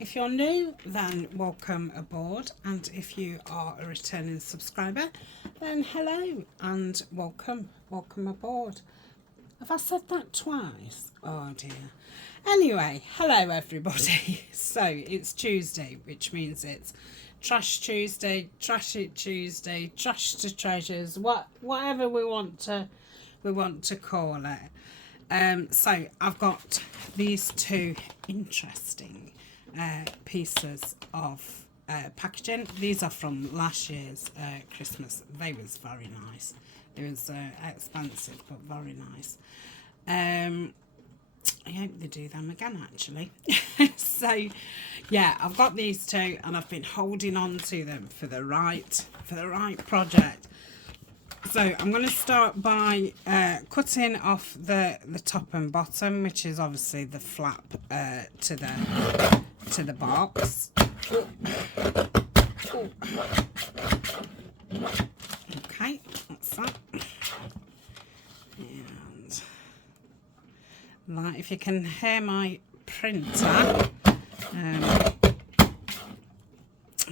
If you're new, then welcome aboard, and if you are a returning subscriber, then hello and welcome aboard. Have I said that twice? Oh dear. Anyway, hello everybody. So it's Tuesday, which means it's Trash Tuesday, Trash It Tuesday, Trash to Treasures, whatever we want to call it. So I've got these two interesting pieces of packaging. These are from last year's Christmas. They was very nice. It was expensive but very nice. I hope they do them again actually. So yeah, I've got these two and I've been holding on to them for the right project. So I'm going to start by cutting off the top and bottom, which is obviously the flap to the box. Okay, that's that. And like, if you can hear my printer, I'm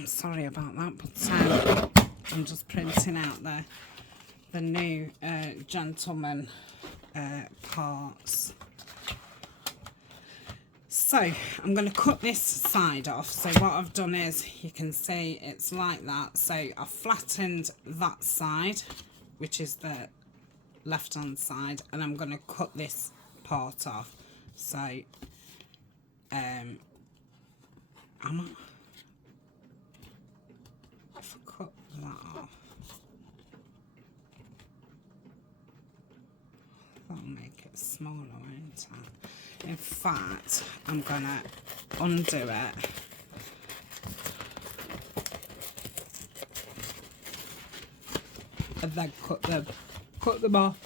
sorry about that, but I'm just printing out the new gentleman parts. So I'm going to cut this side off. So what I've done is, you can see it's like that. So I've flattened that side, which is the left hand side, and I'm going to cut this part off. So if I cut that off, that'll make it smaller, won't it? In fact, I'm gonna undo it and then cut them off.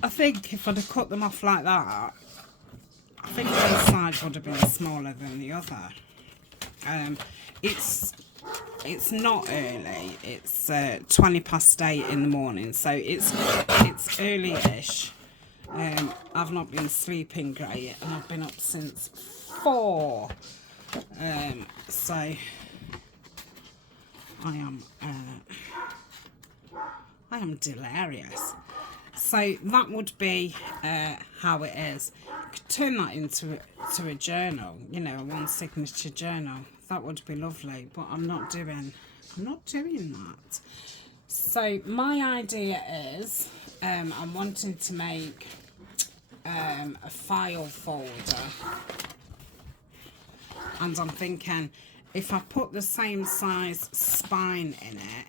I think if I'd have cut them off like that, I think one side would have been smaller than the other. It's not early. It's 8:20 in the morning, so it's early-ish. I've not been sleeping great, and I've been up since 4. So I am delirious. So that would be how it is. You could turn that into a journal, you know, a one signature journal. That would be lovely, but I'm not doing that. So my idea is, I'm wanting to make a file folder, and I'm thinking if I put the same size spine in it,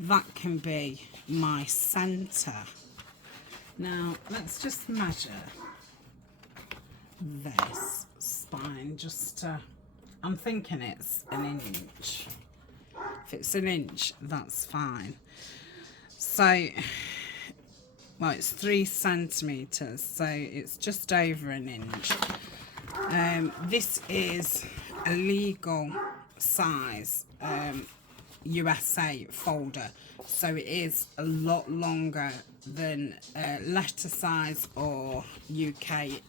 that can be my centre. Now let's just measure this spine, just to, I'm thinking it's an inch. If it's an inch, that's fine. So, well, it's 3 centimetres, so it's just over an inch. This is a legal size USA folder, so it is a lot longer than letter size or UK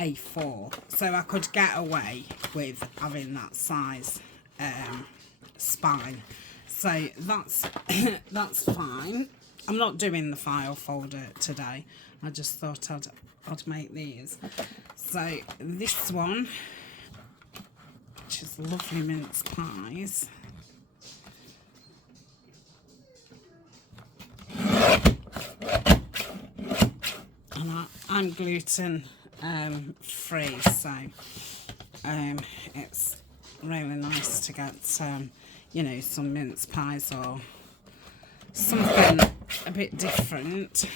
A4, so I could get away with having that size spine. So that's fine. I'm not doing the file folder today. I just thought I'd make these. So this one, which is lovely mince pies. And I'm gluten free, so it's really nice to get you know, some mince pies or something a bit different.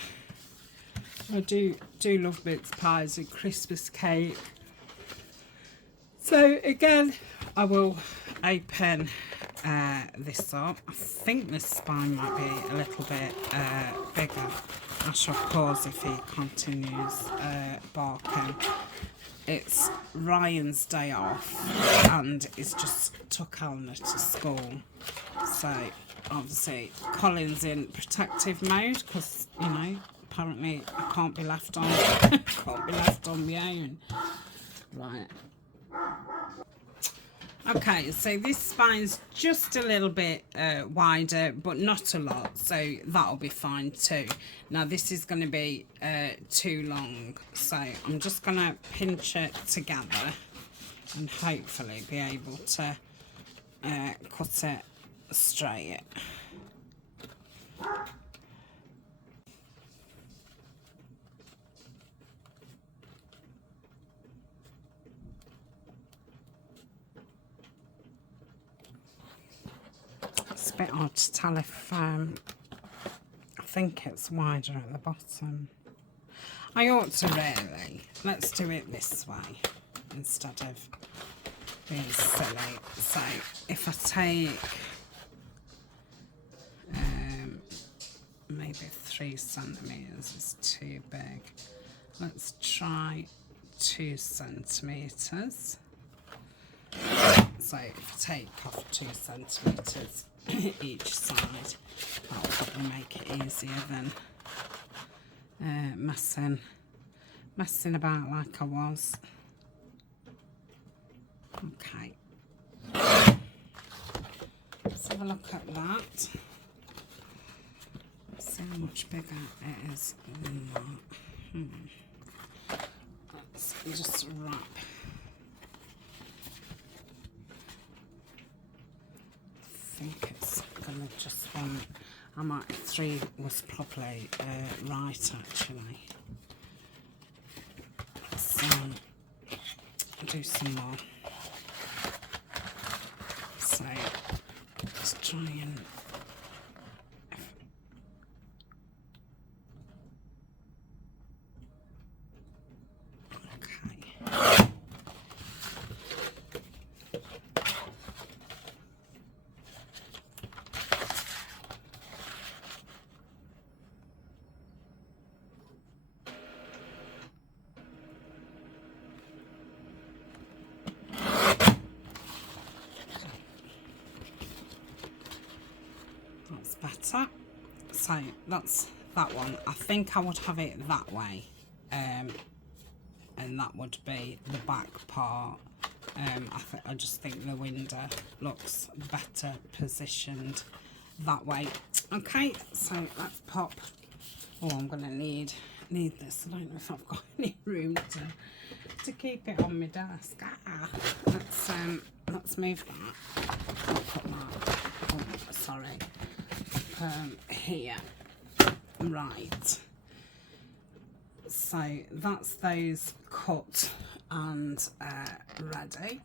I do love mince pies and Christmas cake. So again, I will open this up. I think this spine might be a little bit bigger. I shall pause if he continues barking. It's Ryan's day off and he's just took Alna to school. So obviously Colin's in protective mode because, you know, apparently I can't be left on my own. Right. Okay, so this spine's just a little bit wider, but not a lot, so that'll be fine too. Now this is going to be too long, so I'm just going to pinch it together and hopefully be able to cut it straight. It's a bit hard to tell if I think it's wider at the bottom. I ought to really. Let's do it this way instead of being silly. So if I take maybe 3 centimetres is too big. Let's try 2 centimetres. So if I take off 2 centimetres each side, that'll probably make it easier than messing about like I was. Okay. Let's have a look at that. See how much bigger it is than that. Let's just wrap. I think it's gonna just want. I might 3 was probably right actually. So do some more. So let's try and. That's better. So that's that one. I think I would have it that way, and that would be the back part. I just think the window looks better positioned that way. Okay, so let's pop. Oh, I'm gonna need this. I don't know if I've got any room to keep it on my desk. Let's move that. I'll put that. Oh, sorry. Here. Right. So that's those cut and ready.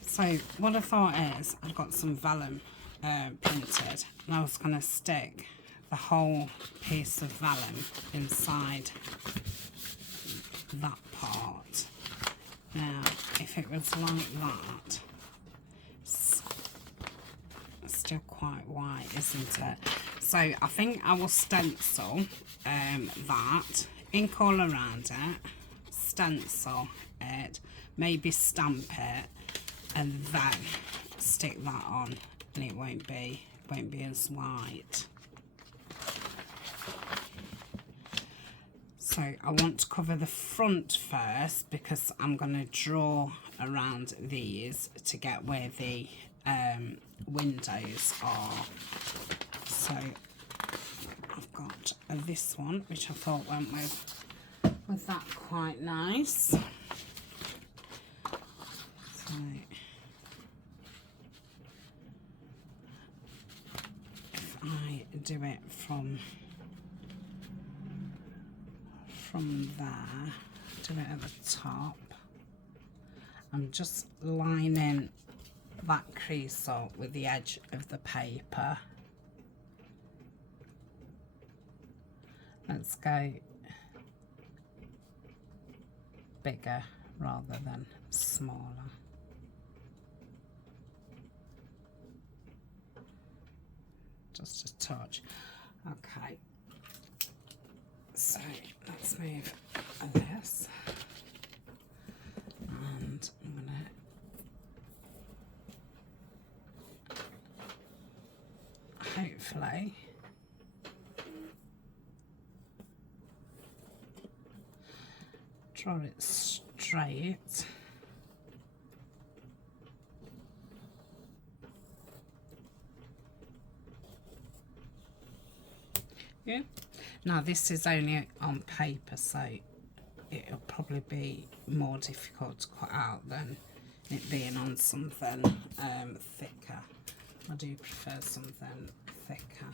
So what I thought is I've got some vellum printed, and I was going to stick the whole piece of vellum inside that part. Now if it was like that, it's still quite white, isn't it? So I think I will stencil that, ink all around it, stencil it, maybe stamp it, and then stick that on, and it won't be as white. So I want to cover the front first because I'm going to draw around these to get where the windows are. So I've got this one, which I thought went with that quite nice. So if I do it from there, do it at the top, I'm just lining that crease up with the edge of the paper. Let's go bigger rather than smaller. Just a touch. Okay, so let's move this, and I'm gonna hopefully draw it straight. Yeah. Now this is only on paper, so it'll probably be more difficult to cut out than it being on something thicker. I do prefer something thicker.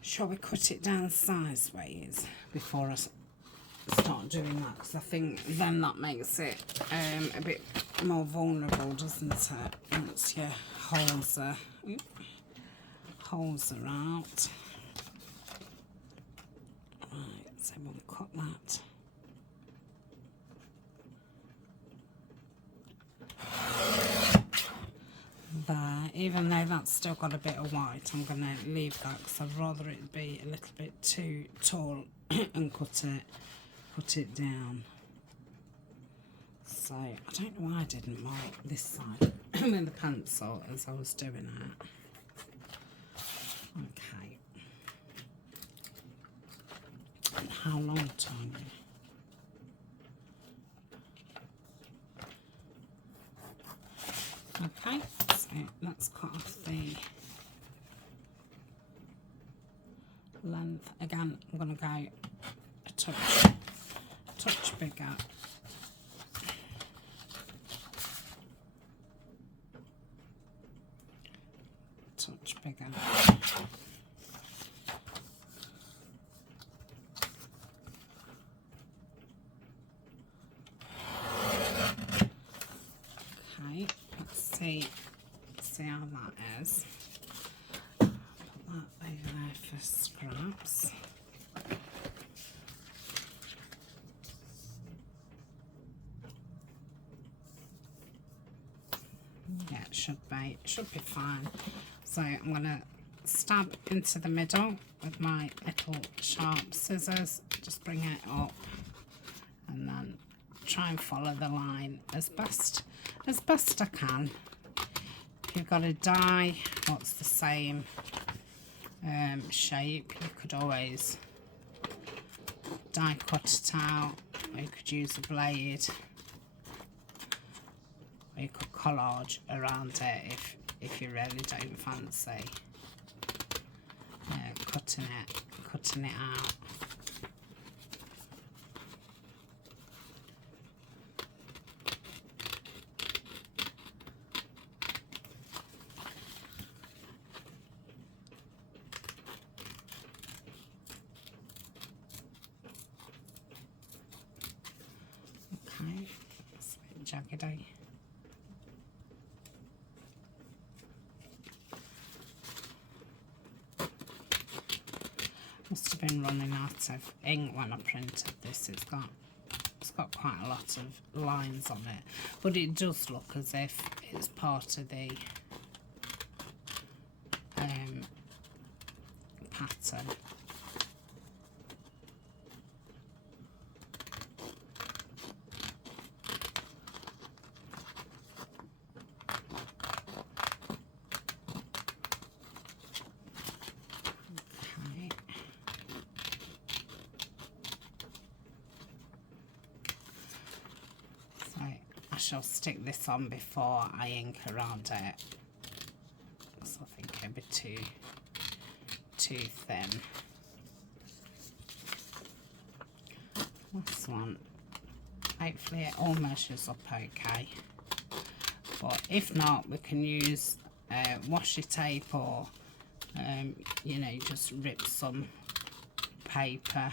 Shall we cut it down sideways before I start doing that? Because I think then that makes it a bit more vulnerable, doesn't it? Once your holes are out. Right, so we'll cut that. There, even though that's still got a bit of white, I'm going to leave that because I'd rather it be a little bit too tall and cut it down. So I don't know why I didn't mark this side with the pencil as I was doing it. Okay. And how long, Tania? Okay, so let's cut off the length. Again, I'm going to go a touch bigger. Touch bigger. Okay, let's see how that is. Put that over there for scraps. Yeah, it should be fine. So I'm gonna stab into the middle with my little sharp scissors, just bring it up and then try and follow the line as best I can. If you've got a die what's the same shape, you could always die cut it out, or you could use a blade, or you could collage around it if you really don't fancy cutting it out. Okay, it's a bit jaggedy. Must have been running out of ink when I printed this. It's got quite a lot of lines on it, but it does look as if it's part of the pattern. I shall stick this on before I ink around it, because I think it'll be too thin. This one, hopefully it all measures up okay, but if not, we can use washi tape, or you know, just rip some paper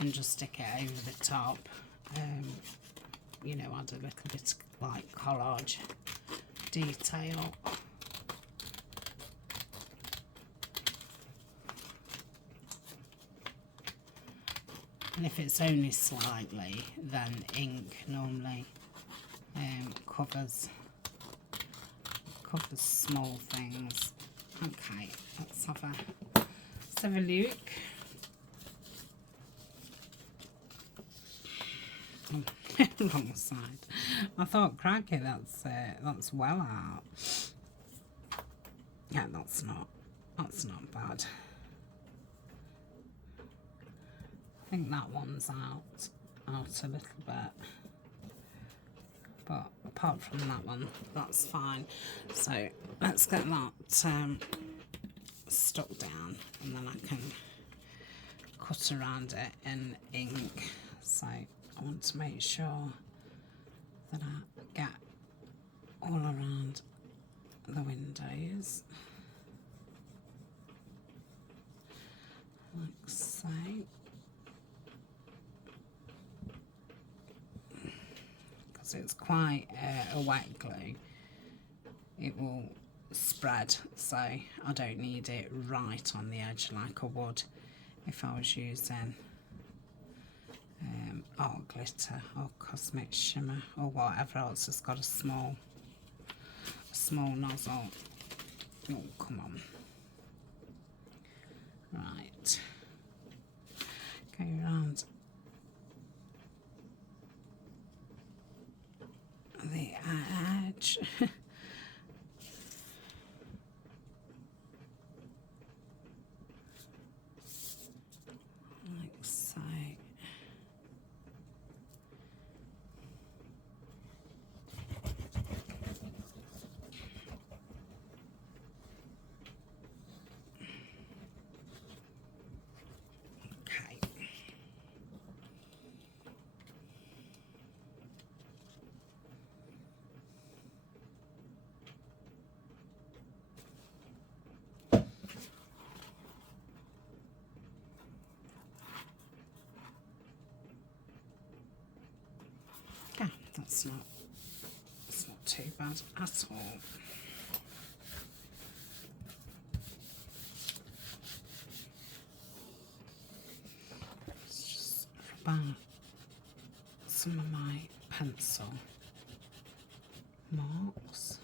and just stick it over the top. You know, add a little bit like collage detail. And if it's only slightly, then ink normally covers small things. Okay, let's have a look. Wrong side. I thought, crikey, that's well out. Yeah, that's not bad. think that one's out a little bit, but apart from that one, that's fine. So let's get that stuck down, and then I can cut around it in ink. So I want to make sure that I get all around the windows, like so. Because it's quite a wet glue, it will spread, so I don't need it right on the edge like I would if I was using art glitter or cosmic shimmer or whatever else has got a small nozzle. Oh, come on. Right, go around the edge. Like so. Okay. Yeah, that's not too bad at all. Let's just rub out some of my pencil marks.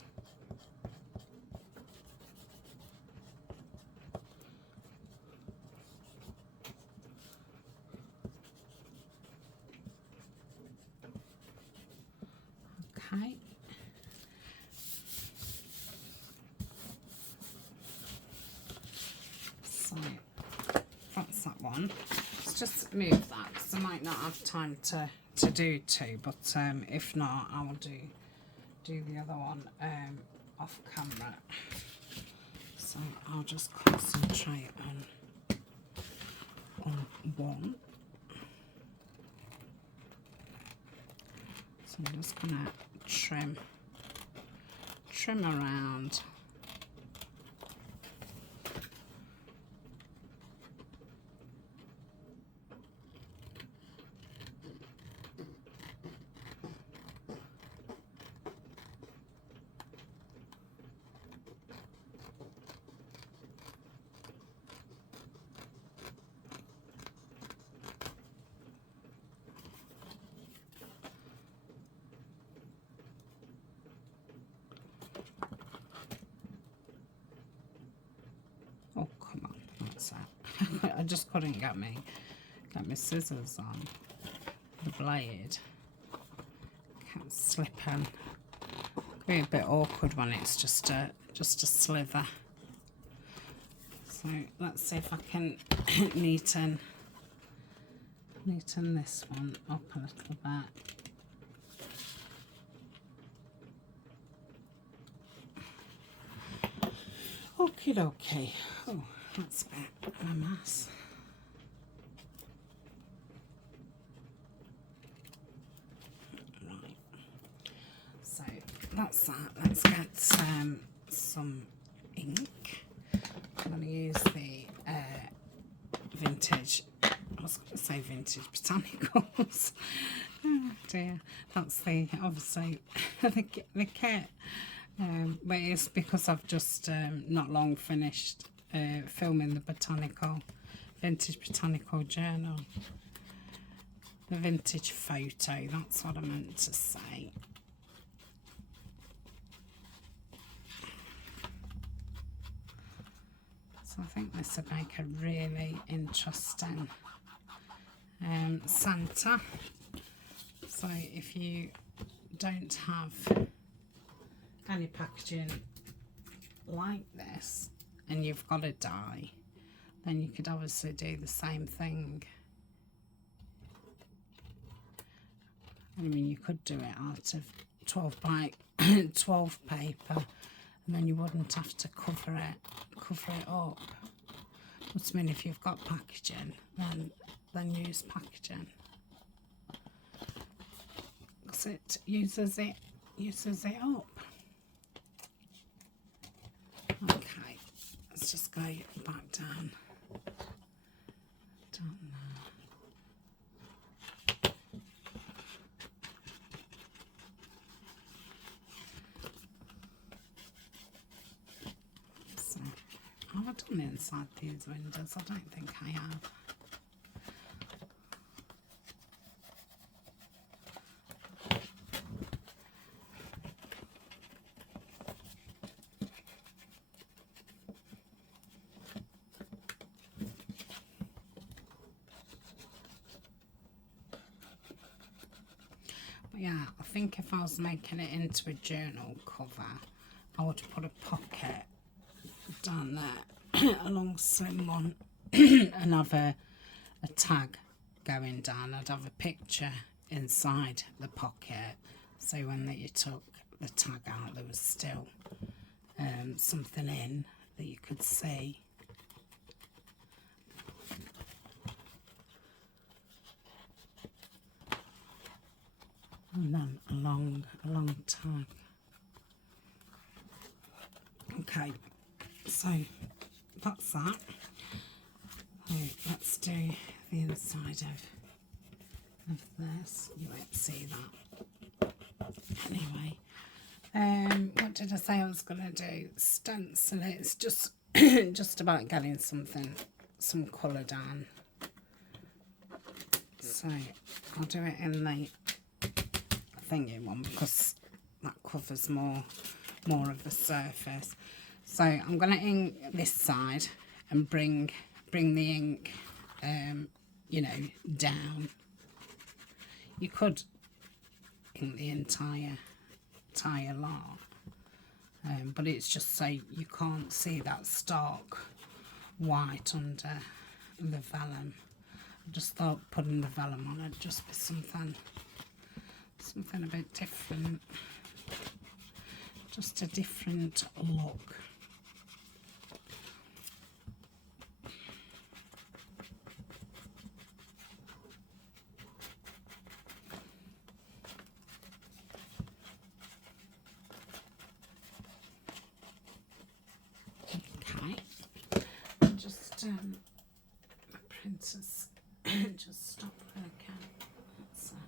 Okay. So that's that one. Let's just move that because I might not have time to do two, but if not, I will do the other one off camera. So I'll just concentrate on one. So I'm just gonna trim around. Oh, come on, that's that. I just couldn't get my scissors on the blade. Kept slipping. Be a bit awkward when it's just a slither. So let's see if I can neaten this one up a little bit. Okie dokie. Oh, that's a mess. Right. So that's that. Let's get some ink. I'm going to use the vintage. I was going to say vintage botanicals. Oh dear. That's obviously the kit. But it's because I've just not long finished filming the vintage botanical journal. The vintage photo, that's what I meant to say. So I think this would make a really interesting Santa. So if you don't have any packaging like this and you've got a die, then you could obviously do the same thing I mean, you could do it out of 12 by 12 paper, and then you wouldn't have to cover it up. But I mean, if you've got packaging, then use packaging, because it uses it up. Okay, let's just go back down there. So, have I done inside these windows? I don't think I have. Yeah, I think if I was making it into a journal cover, I would put a pocket down there, a long slim one, and have a tag going down. I'd have a picture inside the pocket, so when you took the tag out, there was still something in that you could see. And then a long tag. Okay, so that's that. So let's do the inside of this. You won't see that. Anyway, what did I say I was going to do? Stencil it. It's just about getting some colour down. So I'll do it in the thingy one, because that covers more of the surface. So I'm going to ink this side and bring the ink you know, down. You could ink the entire lot, but it's just so you can't see that stark white under the vellum. I just thought putting the vellum on would just be something a bit different, just a different look. Okay, just my printer's just stopped working. That's it.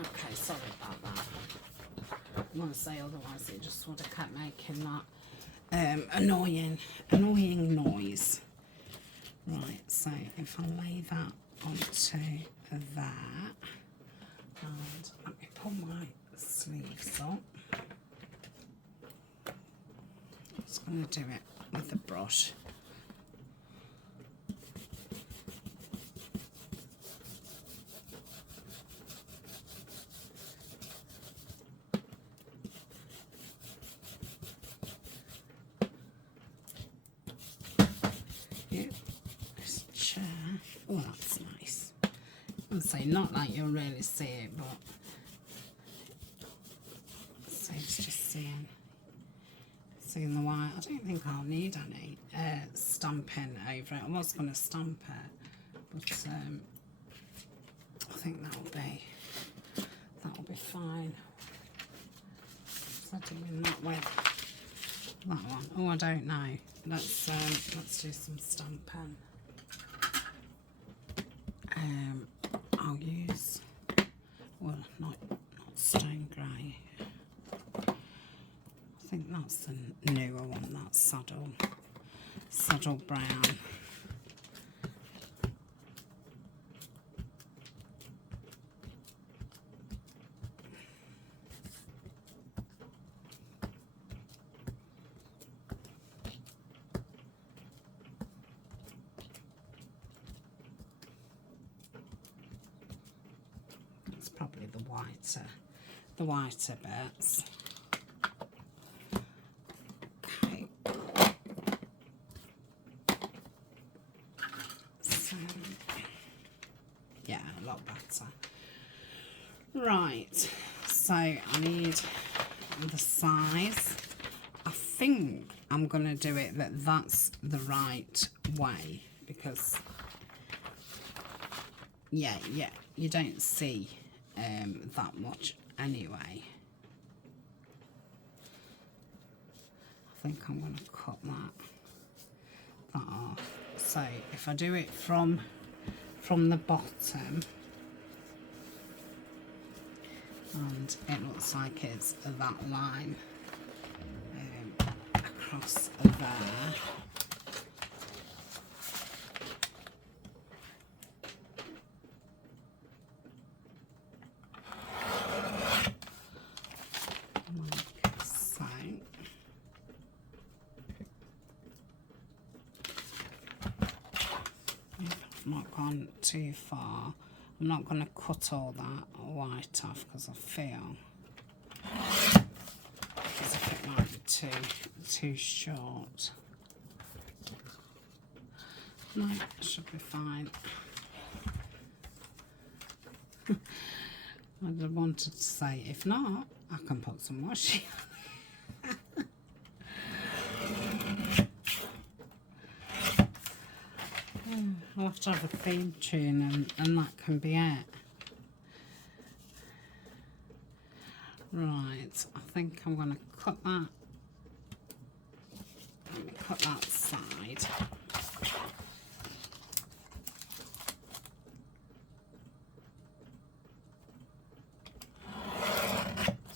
Okay, sorry about that. I want to say otherwise it just would have kept making that annoying noise. Right, so if I lay that onto that, and let me pull my sleeves up. I'm just going to do it with the brush. Oh, that's nice. I'd say not like you'll really see it, but so it's just seeing the white. I don't think I'll need any stamping over it. I was going to stamp it, but I think that'll be fine. So doing that with that one. Oh, I don't know. Let's do some stamping. I'll use, well, not stone grey. I think that's the newer one. That's saddle brown. probably the whiter bits. Okay. So, yeah, a lot better. Right, so I need the size. I think I'm going to do it that's the right way, because yeah, you don't see that much anyway. I think I'm going to cut that off. So if I do it from the bottom, and it looks like it's that line across there. Like so. I've not gone too far. I'm not going to cut all that white off because I feel as if it might be too short. No, it should be fine. I wanted to say, if not, I can put some washi on. I'll have to have a theme tune and that can be it. Right, I think I'm going to cut that. Let me cut that side.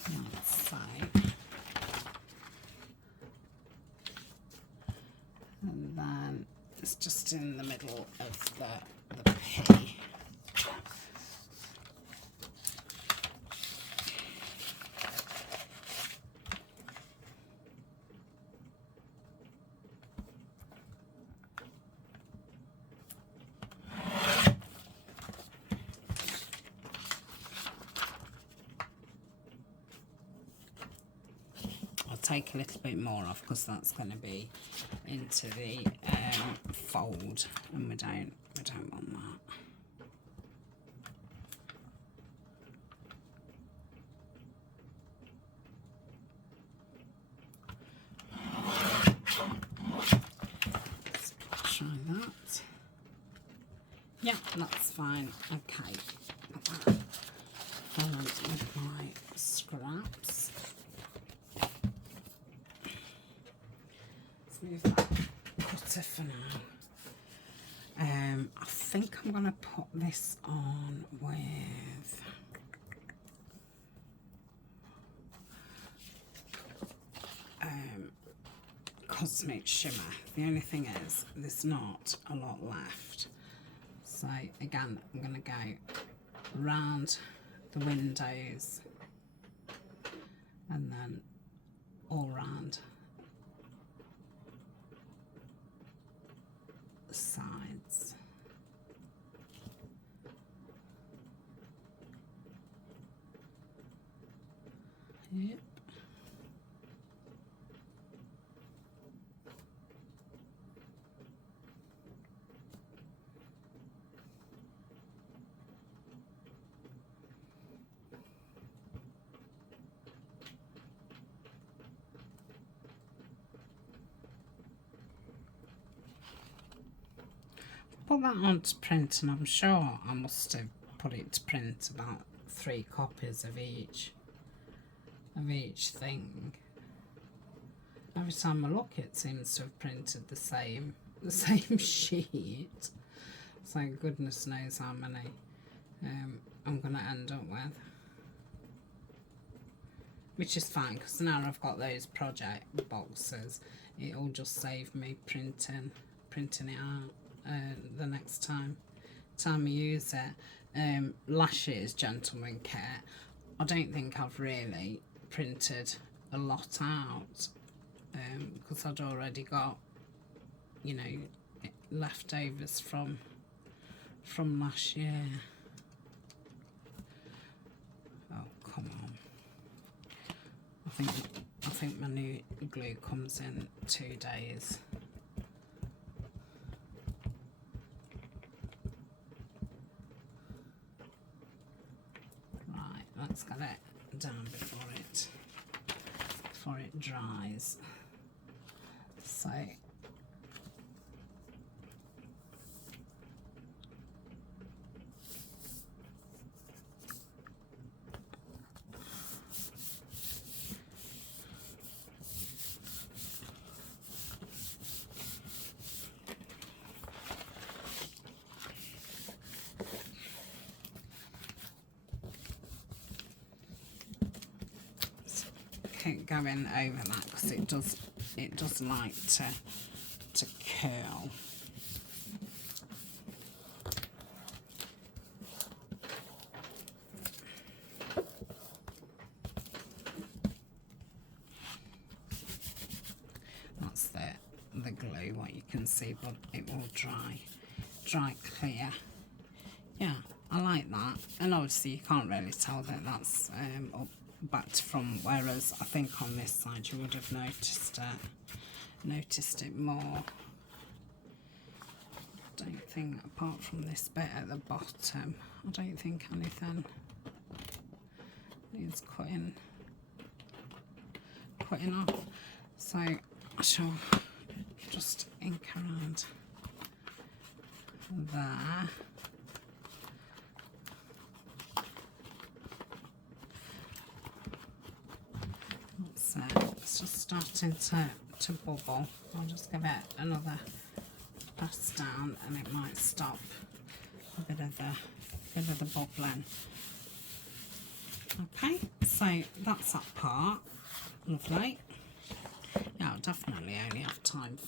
That side. And then it's just in the middle of the pea. Take a little bit more off because that's going to be into the fold, and we don't want that. Let's try that. Yeah, that's fine. Okay, with my scraps. Move that cutter for now. I think I'm going to put this on with Cosmic Shimmer. The only thing is there's not a lot left, so again I'm going to go round the windows and then all round sides. Yep. Put that on to print, and I'm sure I must have put it to print about 3 copies of each thing. Every time I look, it seems to have printed the same sheet. So goodness knows how many I'm going to end up with, which is fine because now I've got those project boxes. It'll just save me printing it out the next time I use it. Last year's Gentleman Kit, I don't think I've really printed a lot out because I'd already got, you know, leftovers from last year. I think my new glue comes in 2 days. Right, let's get it down before it dries. So keep going over that because it does like to curl. That's the glue, what you can see, but it will dry clear. Yeah, I like that, and obviously you can't really tell that that's up back from, whereas I think on this side you would have noticed it more. I don't think, apart from this bit at the bottom, I don't think anything needs cutting off. So I shall just ink around there. It's just starting to bubble. I'll just give it another press down and it might stop a bit of the bubbling. Okay, so that's that part. Lovely. Yeah, I'll definitely only have time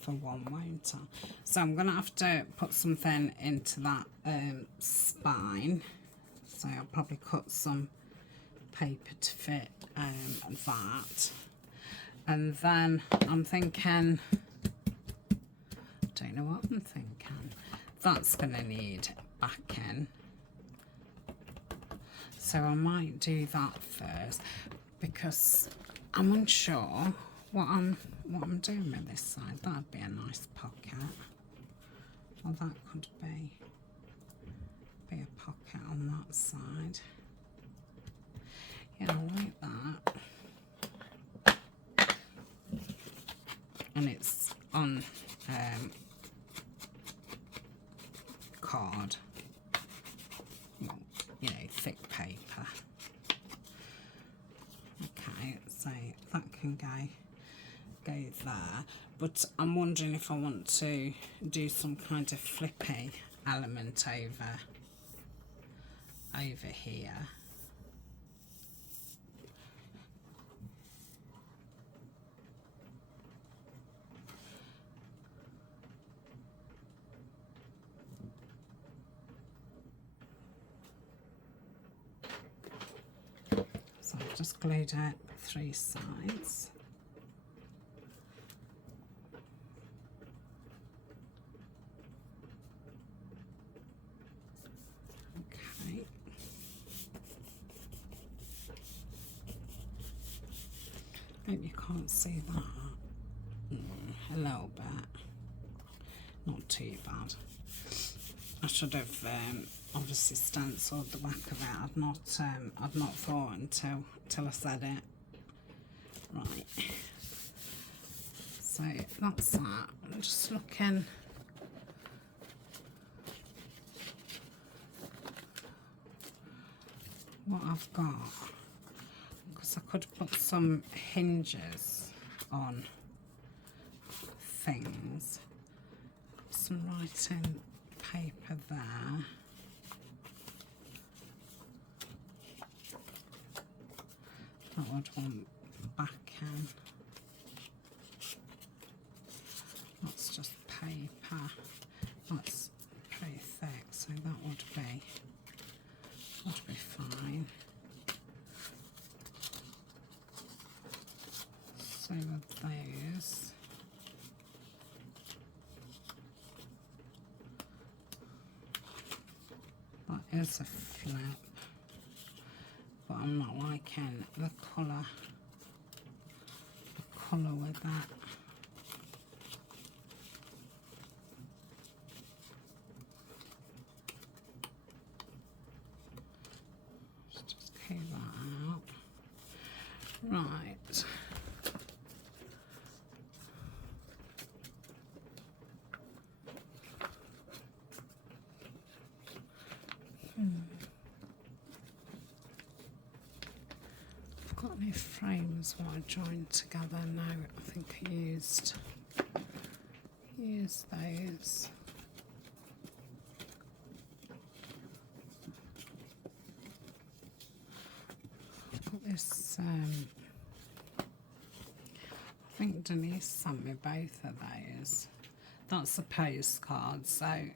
for one, won't I? So I'm going to have to put something into that spine. So I'll probably cut some paper to fit that, and then I'm thinking, I don't know what I'm thinking, that's going to need backing, so I might do that first because I'm unsure what I'm doing with this side. That'd be a nice pocket, or that could be a pocket on that side. Yeah, I like that. And it's on card, well, you know, thick paper. Okay, so that can go there, but I'm wondering if I want to do some kind of flippy element over here. So I've just glued out 3 sides. Okay. Hope you can't see that. A little bit. Not too bad. I should have obviously stenciled the back of it. I'd not thought until I said it. Right. So that's that. I'm just looking. What I've got, because I could put some hinges on things. Some writing paper there. That would want backing. That's just paper. That's pretty thick, so that would be fine. So with those. That is a flip, but I'm not liking the colour with that. Let's just keep that out. Right. I've got any frames what I joined together now. I think I used those. I've got this, I think Denise sent me both of those. That's a postcard, so I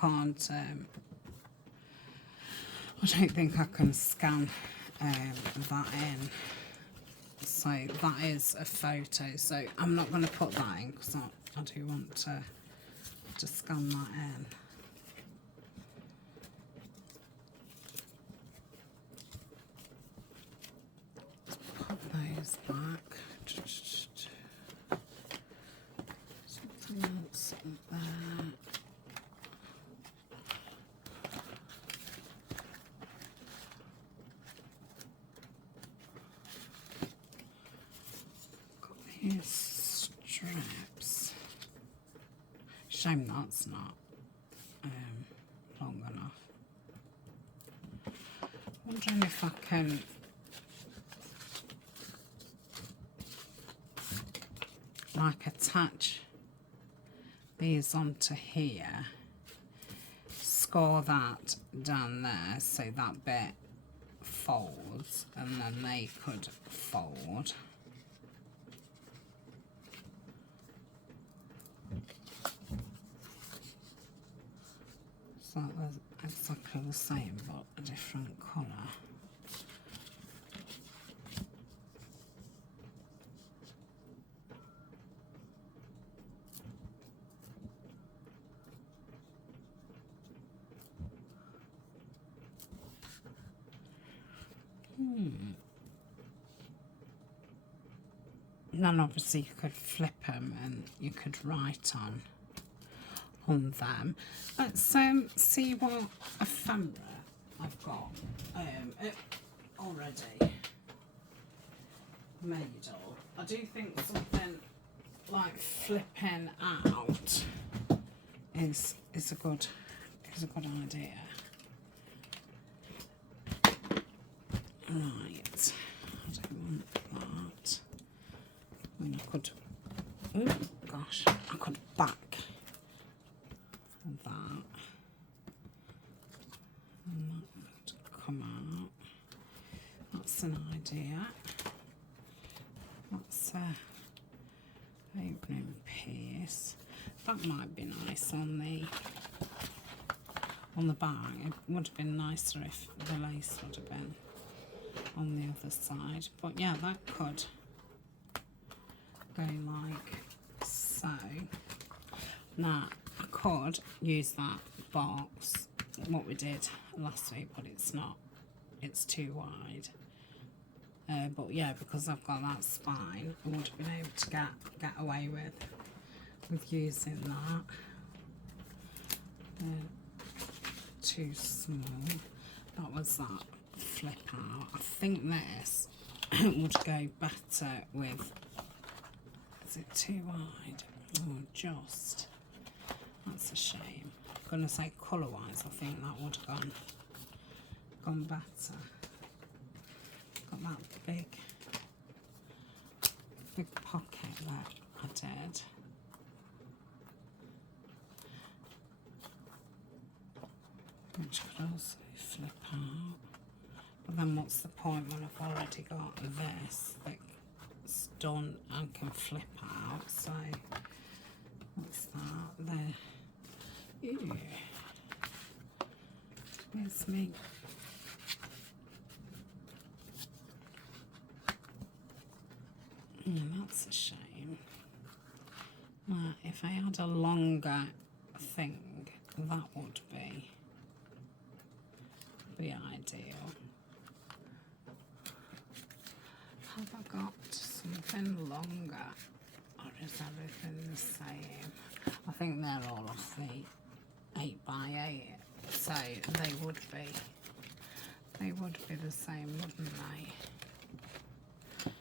can't, I don't think I can scan that in. So that is a photo, so I'm not going to put that in because I do want to scan that in. Put those back. Something else there. Here's straps. Shame that's not long enough. Wondering if I can like attach these onto here, score that down there so that bit folds, and then they could fold. So that's exactly the same but a different colour. And then obviously you could flip them and you could write on them. Let's see what ephemera I've got already made of. I do think something like flipping out is a good idea. Right, I don't want that. I mean, I could, oh gosh, I could back that, and that could come out. That's an idea. That's a opening piece. That might be nice on the bag. It would have been nicer if the lace would have been on the other side, but yeah, that could go like so. Now I could use that box, what we did last week, but it's not, it's too wide. But yeah, because I've got that spine, I would have been able to get away with using that. Too small. That was that flip out. I think this would go better with, is it too wide? Oh, just. That's a shame. I'm going to say colour wise, I think that would have gone better. Got that big pocket that I did. Which could also flip out. But then what's the point when I've already got this that's done and can flip out? So what's that there? Ew. Where's me? Yeah, that's a shame. If I had a longer thing, that would be ideal. anything longer, or is everything the same? I think they're all off the 8x8, so they would be the same, wouldn't they?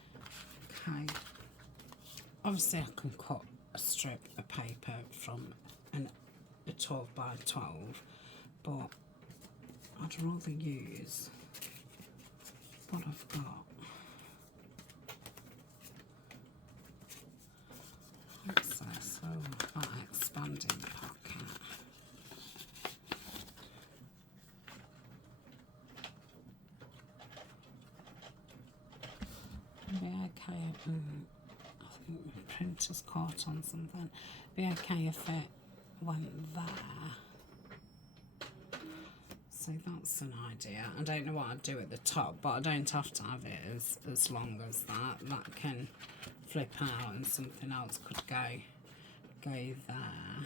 Okay. Obviously, I can cut a strip of paper from a 12x12, but I'd rather use what I've got. So that expanding pocket. Be okay. I think the printer's caught on something. Be okay if it went there. So that's an idea. I don't know what I'd do at the top, but I don't have to have it as long as that. That can flip out and something else could go there.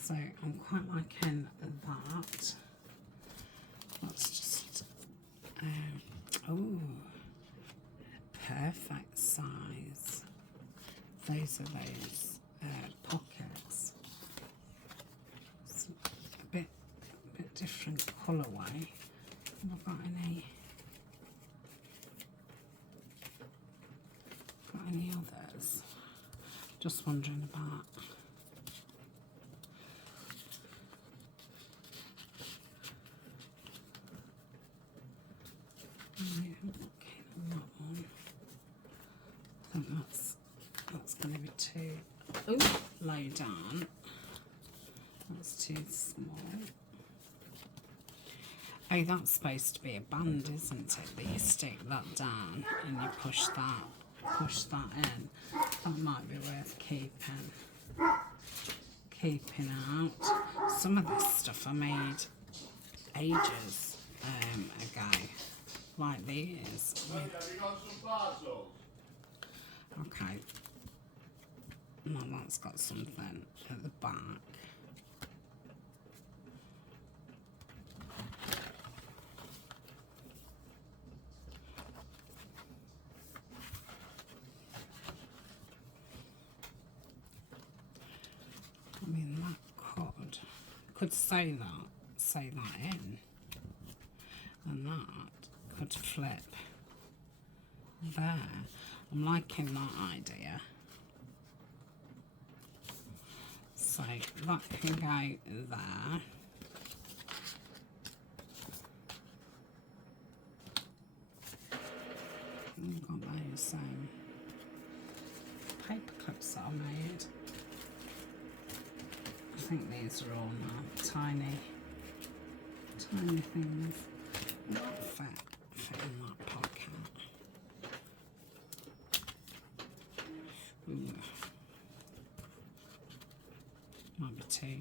So I'm quite liking that. Let's just oh, perfect size. Those are those pockets. It's a bit different colourway. Have I got any others? Just wondering about. That one. I think that's going to be too low down. That's too small. Oh, that's supposed to be a band, isn't it? That you stick that down and you push that in. That might be worth keeping out. Some of this stuff I made ages ago, like these. Okay. Now that's got something at the back. I mean, that could say that in, and that could flip there. I'm liking that idea. So that can go there. I've got those paper clips that I made. I think these are all now tiny things. Not fit in that pocket. Ooh. Might be too.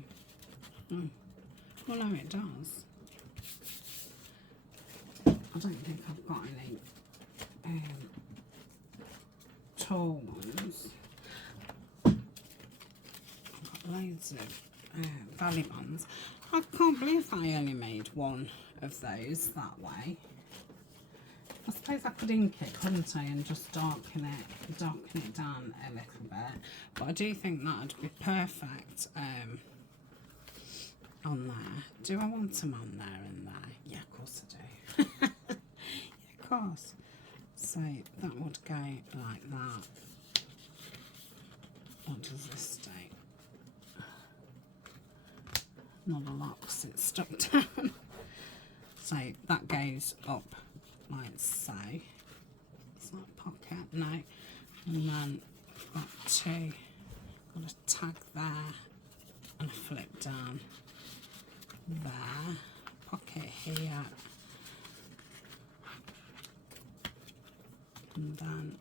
Well, no, it does. I don't think I've got any tall ones. I've got loads of valley bands. I can't believe I only made one of those that way. I suppose I could ink it, couldn't I, and just darken it down a little bit. But I do think that would be perfect on there. Do I want them on there and there? Yeah, of course I do. Yeah, of course. So that would go like that. What does this do? Not a lot because it's stuck down. So that goes up like so. Is that pocket? No. And then I've got got a tag there and a flip down there. Pocket here. And then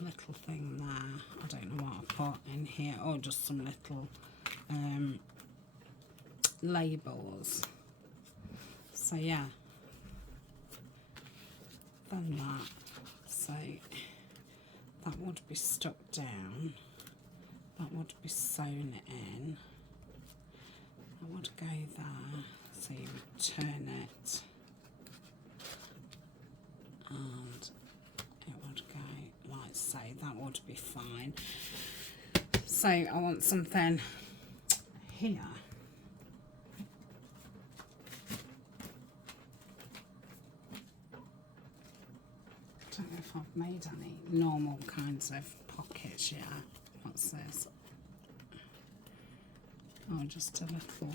a little thing there. I don't know what I put in here. Or just some little labels. So yeah, then that, so that would be stuck down, that would be sewn in, that would go there, so you would turn it and it would go like be fine. So I want something here. I don't know if I've made any normal kinds of pockets yet. What's this? Oh, just a little.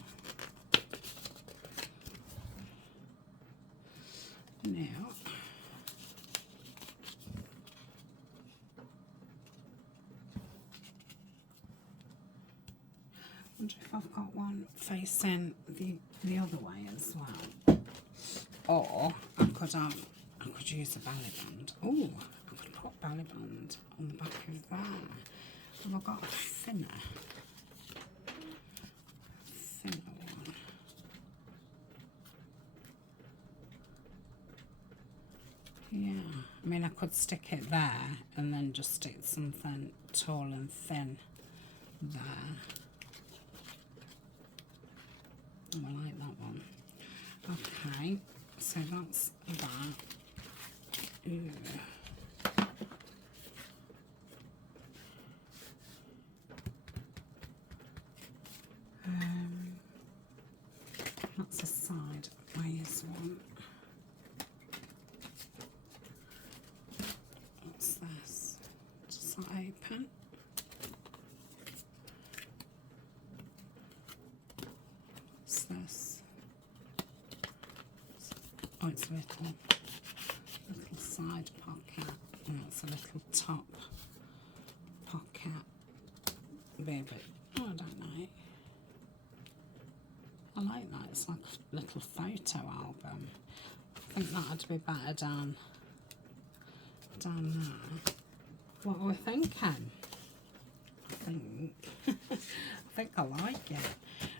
Now, I wonder if I've got one facing the other way as well. Or I could use a belly band. Oh, I could put belly band on the back of that. Have I got a thinner one? Yeah, I mean I could stick it there and then just stick something tall and thin there. Oh, I like that one. Okay, so that's that. Ooh. That's a sideways one. What's this? Does that open? What's this? Oh, it's a little side pocket. And that's a little top pocket. Maybe. Oh, I don't know. I like that. It's like a little photo album. I think that'd be better down there. What are we thinking? I think I like it.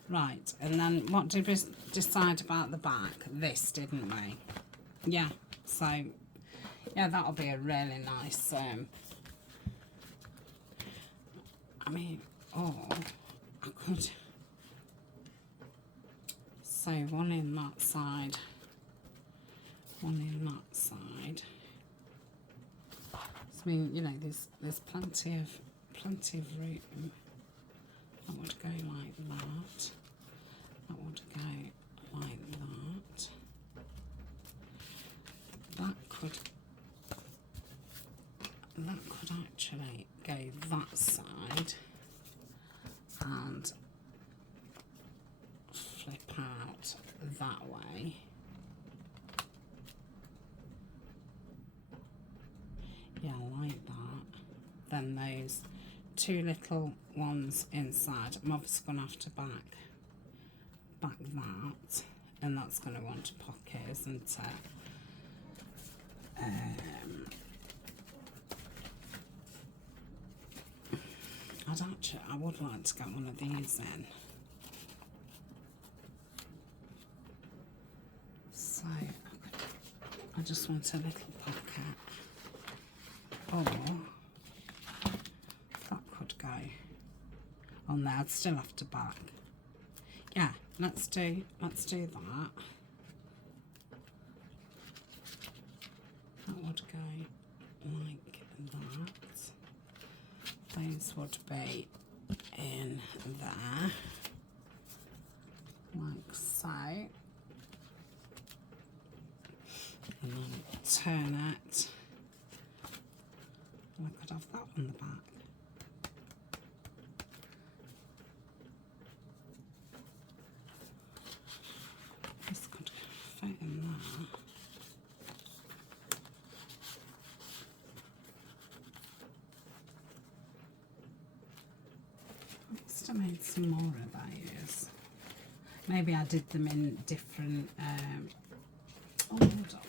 Right, and then what did we decide about the back? This, didn't we? Yeah, so, yeah, that'll be a really nice, I mean, oh, I could, so one in that side, one in that side. I mean, you know, there's plenty of room. That would go like that. That would go like that. That could actually go that side and flip out that way. Yeah, I like that. Then those two little ones inside. I'm obviously going to have to back that, and that's going to want a pocket, isn't it? I would like to get one of these in. So I just want a little pocket. Or that could go on there. I'd still have to back. Yeah, let's do that. That would go like that. Those would be in there, like so. And then turn it. And I could have that on the back. This could fit in there. I must have made some more of those. Maybe I did them in different. Oh, hold on.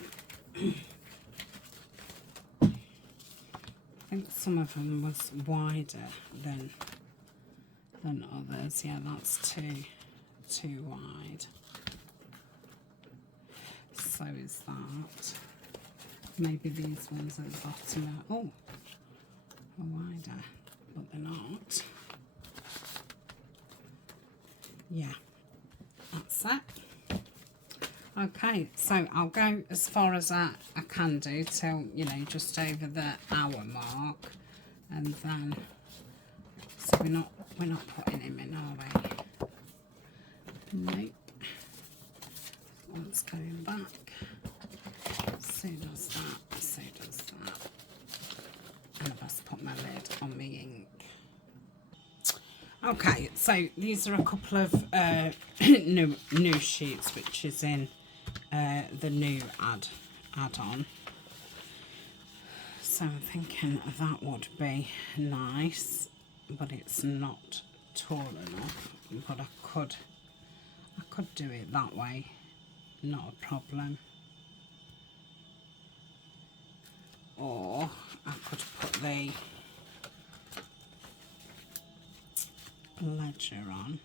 I think some of them was wider than others. Yeah, that's too wide. So is that. Maybe these ones at the bottom are wider, but they're not. Yeah, that's it. Okay, so I'll go as far as I can do till, you know, just over the hour mark. And then, so we're not putting him in, are we? Nope. One's going back. So does that, so does that. And I must put my lid on my ink. Okay, so these are a couple of new sheets, which is in the new add-on. So I'm thinking that would be nice, but it's not tall enough. But I could do it that way, not a problem. Or I could put the ledger on.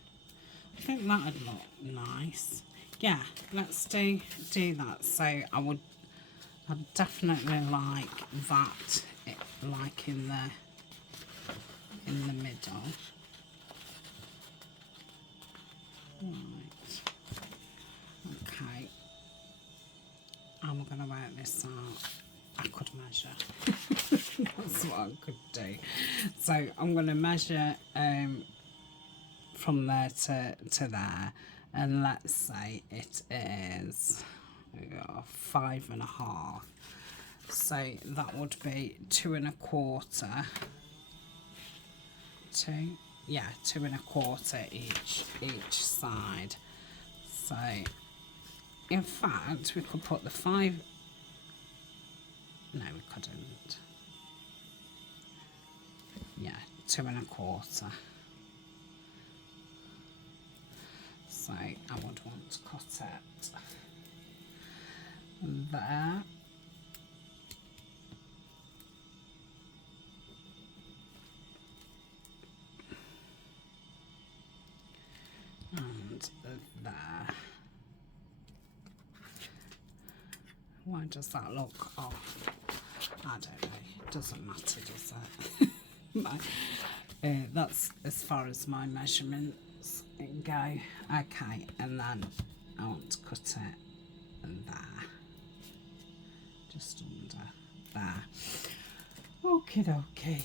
I think that'd look nice. Yeah, let's do that. So I'd definitely like that, like in the middle. Right. Okay. I'm gonna work this out. I could measure. That's what I could do. So I'm gonna measure from there to there, and let's say it is 5.5. So that would be 2 1/4. 2 1/4 each side. So in fact we could put the 5. No, we couldn't. Yeah, 2 1/4. So I would want to cut it there. And there. Why does that look off? I don't know. It doesn't matter, does it? That's as far as my measurements go. Okay, and then I want to cut it there. Just under there. Okie dokie.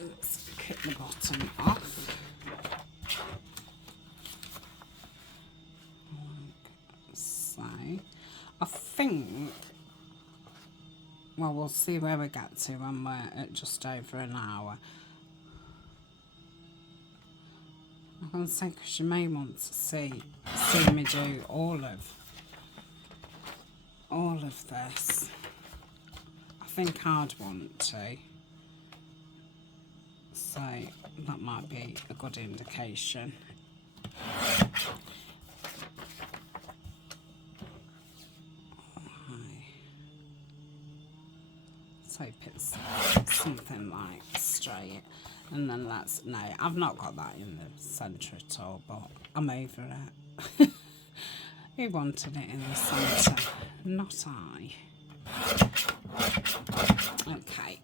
Let's cut the bottom off. I think, well, we'll see where we get to when we're at just over an hour. I'm going to say, because you may want to see me do all of this. I think I'd want to. So that might be a good indication. So it's something like straight, and then no, I've not got that in the centre at all, but I'm over it. Who wanted it in the centre? Not I. Okay.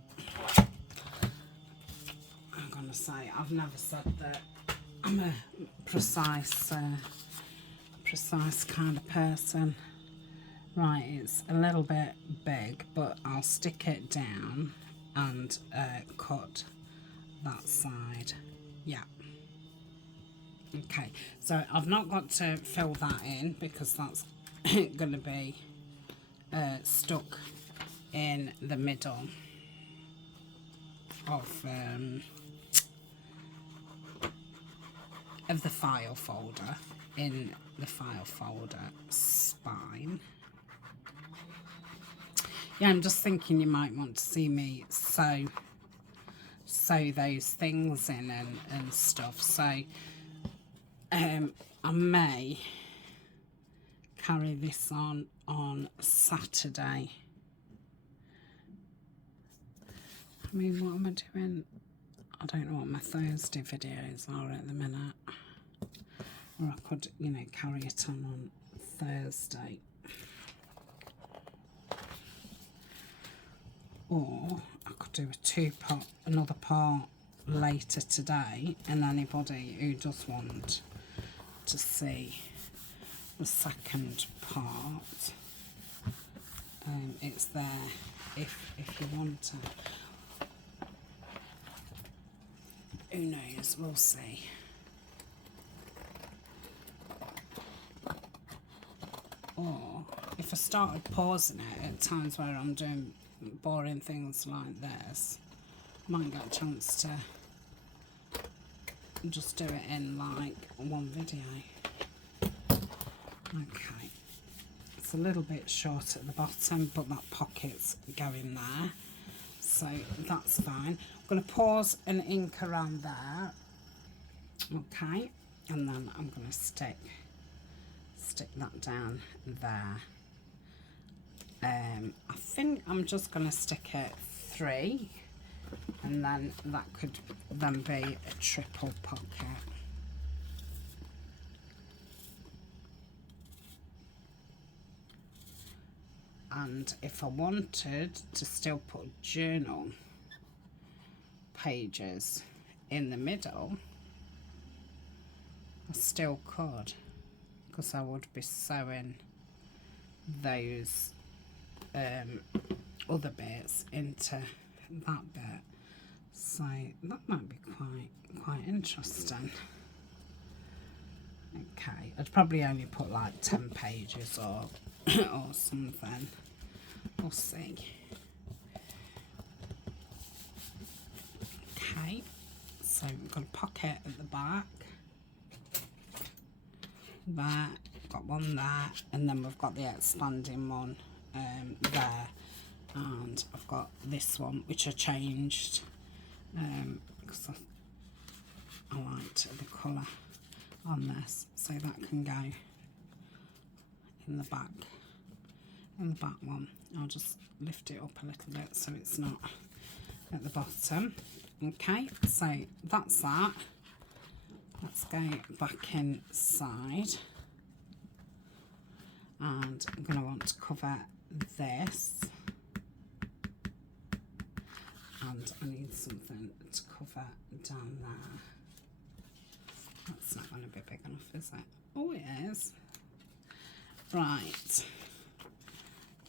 I'm gonna say, I've never said that I'm a precise kind of person. Right, it's a little bit big, but I'll stick it down and cut that side. Yeah. Okay, so I've not got to fill that in because that's going to be stuck in the middle of the file folder, in the file folder spine. Yeah, I'm just thinking you might want to see me sew those things in and stuff. So I may carry this on Saturday. I mean, what am I doing? I don't know what my Thursday videos are at the minute. Or I could, carry it on Thursday. Or I could do another part later today, and anybody who does want to see the second part, it's there if you want to. Who knows, we'll see. Or if I started pausing it at times where I'm doing boring things like this, I might get a chance to just do it in like one video. Okay, it's a little bit short at the bottom, but that pocket's going there, so that's fine. I'm going to pause and ink around there. Okay, and then I'm going to stick that down there. I think I'm just going to stick it 3, and then that could then be a triple pocket. And if I wanted to still put journal pages in the middle, I still could, because I would be sewing those other bits into that bit, so that might be quite interesting. Okay, I'd probably only put like 10 pages or or something. We'll see. Okay, so we've got a pocket at the back. There, got one there, and then we've got the expanding one there, and I've got this one which I changed because I liked the colour on this, so that can go in the back. In the back one, I'll just lift it up a little bit so it's not at the bottom. Okay, so that's that. Let's go back inside, and I'm going to want to cover this, and I need something to cover down there. That's not going to be big enough, is it? Oh, it is. Right,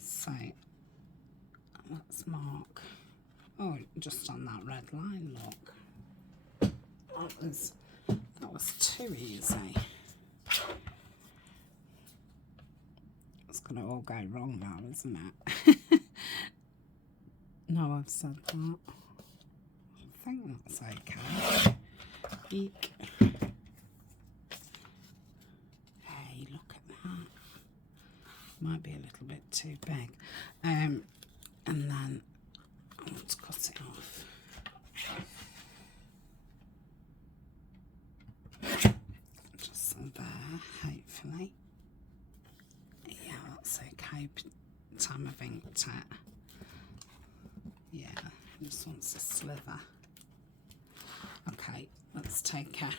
so let's mark, oh, just on that red line, look. That was too easy. It's going to all go wrong now, isn't it? No, I've said that. I think that's okay. Eek. Hey, look at that. Might be a little bit too big. And then I want to cut it off. Just there, hopefully. Yeah, that's okay. Time I've inked it. Yeah, just wants a sliver. Okay, let's take a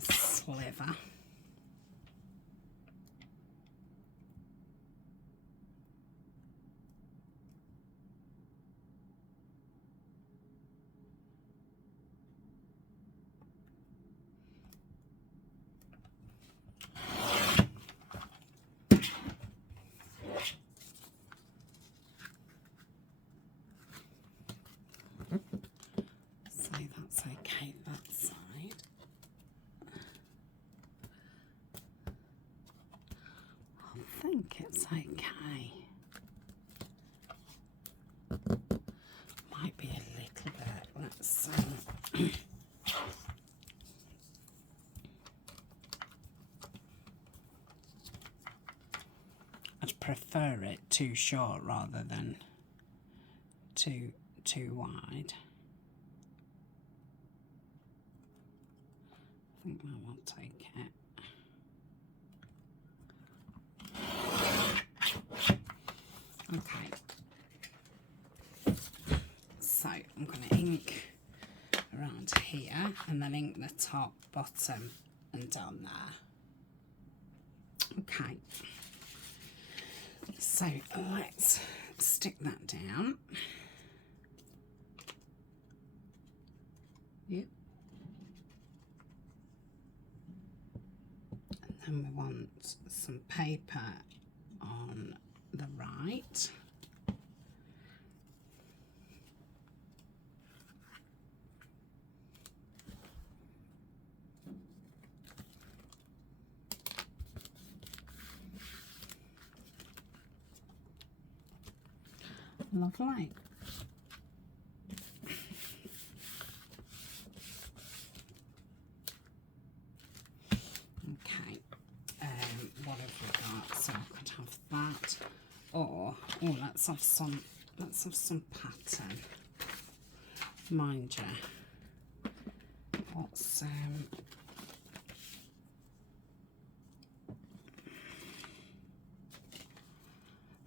sliver. That's okay, that side. I think it's okay. Might be a little bit. Let's I'd prefer it too short rather than too wide. I think I will take it. Okay. So I'm going to ink around here and then ink the top, bottom and down there. Okay. So let's stick that down. Yep. And then we want some paper on the right. white. Lovely. Okay, what have we got? So I could have that, or oh, let's have some pattern. Mind you, what's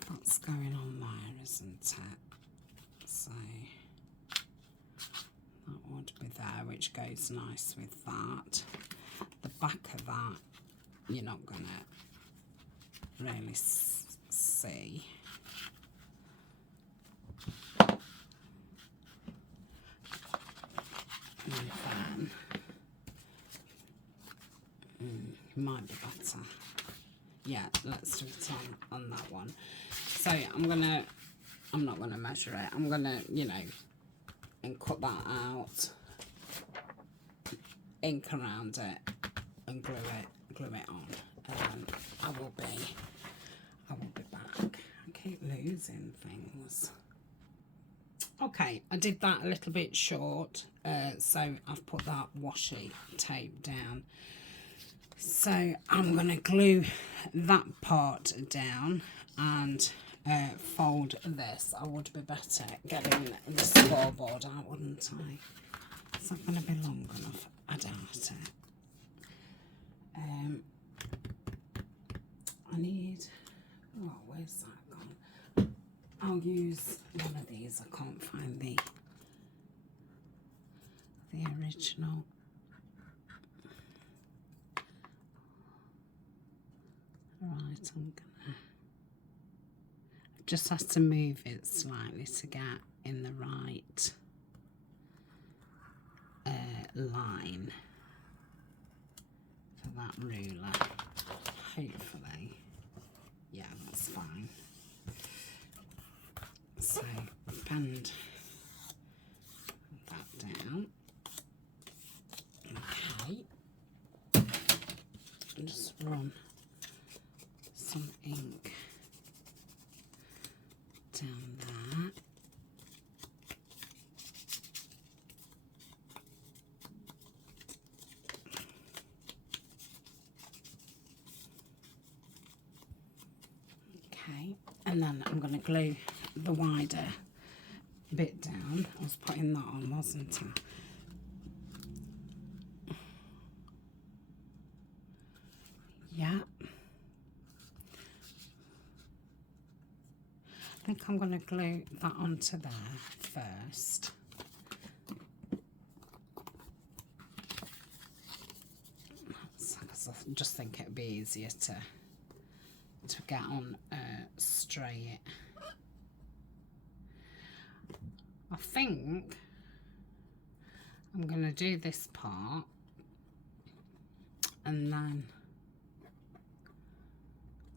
that's going on there, isn't it? So that would be there, which goes nice with that. The back of that, you're not going to really see. And then, might be better. Yeah, let's do it on that one. So I'm not gonna measure it. I'm gonna, you know, and cut that out, ink around it, and glue it on, and then I will be back. I keep losing things. Okay, I did that a little bit short, so I've put that washi tape down. So I'm going to glue that part down and fold this. I would be better getting the scoreboard out, wouldn't I? Is that going to be long enough? I doubt it. I need... Oh, where's that gone? I'll use one of these. I can't find the original. Right, I'm gonna just have to move it slightly to get in the right line for that ruler. Hopefully, yeah, that's fine. So bend that down. Okay, and just run some ink down there. Okay, and then I'm going to glue the wider bit down. I was putting that on, wasn't I? Yeah. I think I'm going to glue that onto there first. Because I just think it would be easier to get on straight. I think I'm going to do this part and then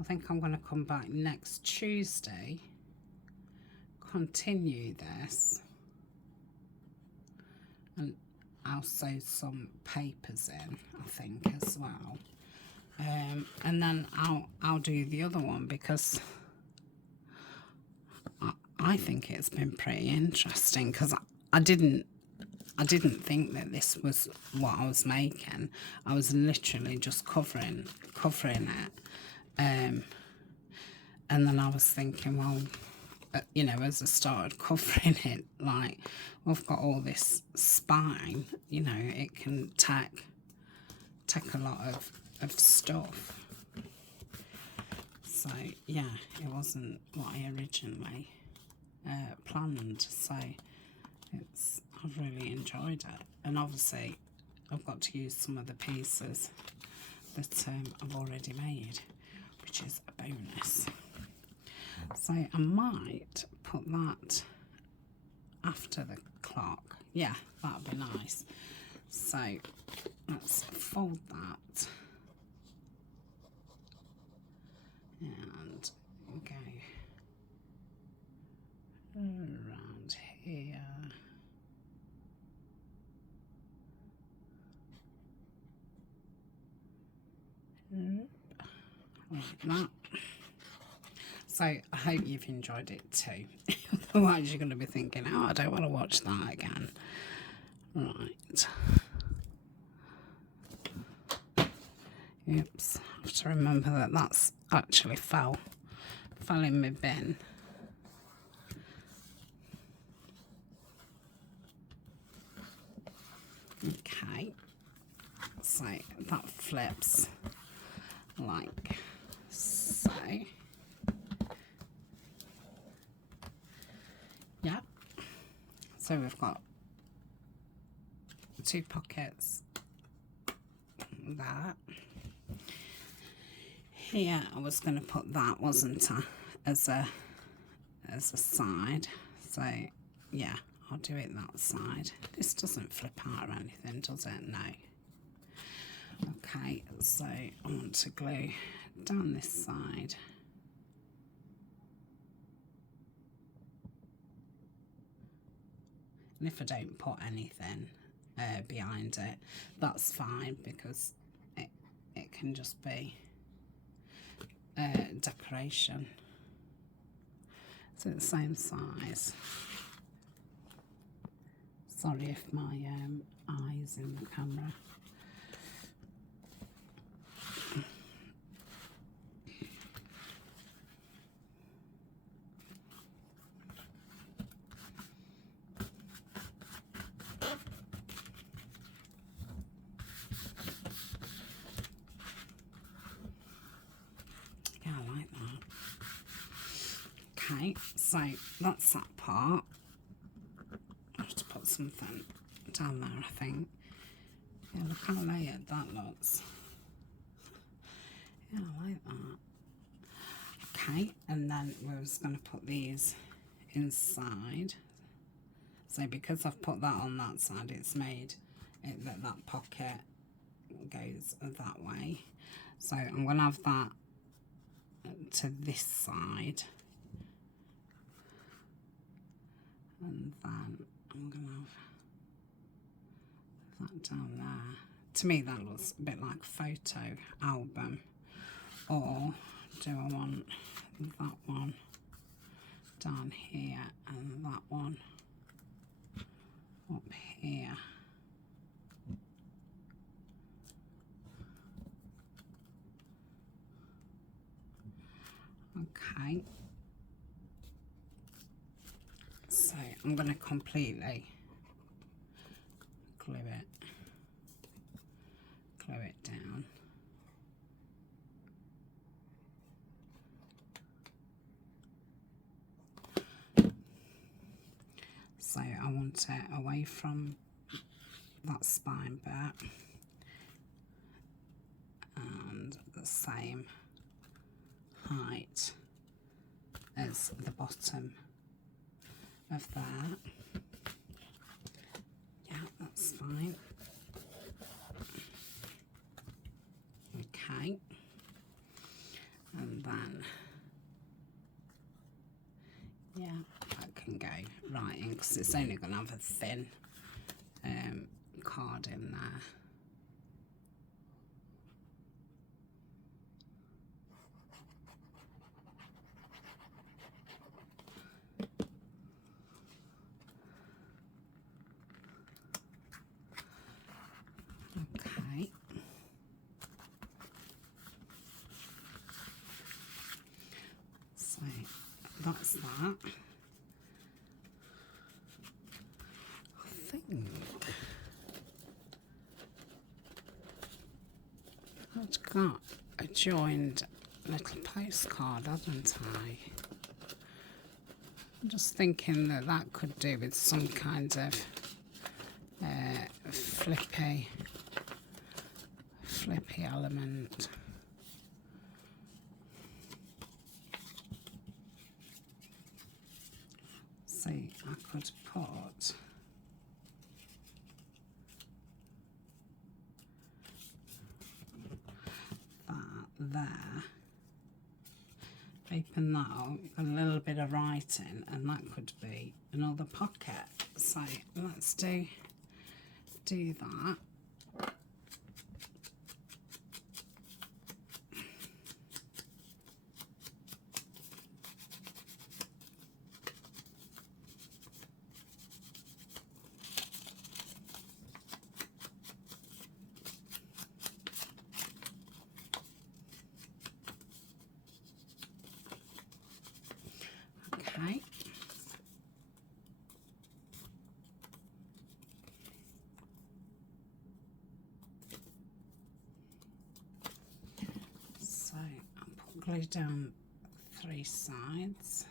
I think I'm going to come back next Tuesday, continue this, and I'll sew some papers in, I think, as well. And then I'll do the other one because I think it's been pretty interesting, because I didn't think that this was what I was making. I was literally just covering it. And then I was thinking, well, you know, as I started covering it, like, we've got all this spine, you know, it can take a lot of stuff. So yeah, it wasn't what I originally planned. So I've really enjoyed it, and obviously I've got to use some of the pieces that I've already made, which is a bonus. So I might put that after the clock. Yeah, that'd be nice. So let's fold that and go like that. So I hope you've enjoyed it too. Otherwise you're going to be thinking, oh, I don't want to watch that again. Right. Oops. I have to remember that that's actually fell in my bin. Okay. So that flips like so. Yeah. So we've got 2 pockets there. Here I was going to put that, wasn't I, as a side. So yeah, I'll do it that side. This doesn't flip out or anything, does it? No. Okay, so I want to glue down this side. And if I don't put anything behind it, that's fine, because it can just be decoration. So the same size. Sorry if my eye's in the camera. Yeah, I like that. Okay, so that's that part. I have to put something down there, I think. Yeah, look how layered that looks. Yeah, I like that. Okay, and then we're just going to put these inside. So because I've put that on that side, it's made it that pocket goes that way. So I'm going to have that to this side. And then I'm going to have that down there. To me that looks a bit like a photo album. Or do I want that one down here and that one up here? Okay. So I'm going to completely glue it down. So I want it away from that spine bit and the same height as the bottom of that. Yeah, that's fine. Okay, and then yeah, that can go right in, because it's only going to have a thin card in there. Okay. So that's that. I think I've got a joined little postcard, haven't I? I'm just thinking that that could do with some kind of flippy element. See, I could put that there, open that up, a little bit of writing, and that could be another pocket. So let's do that. glue down 3 sides.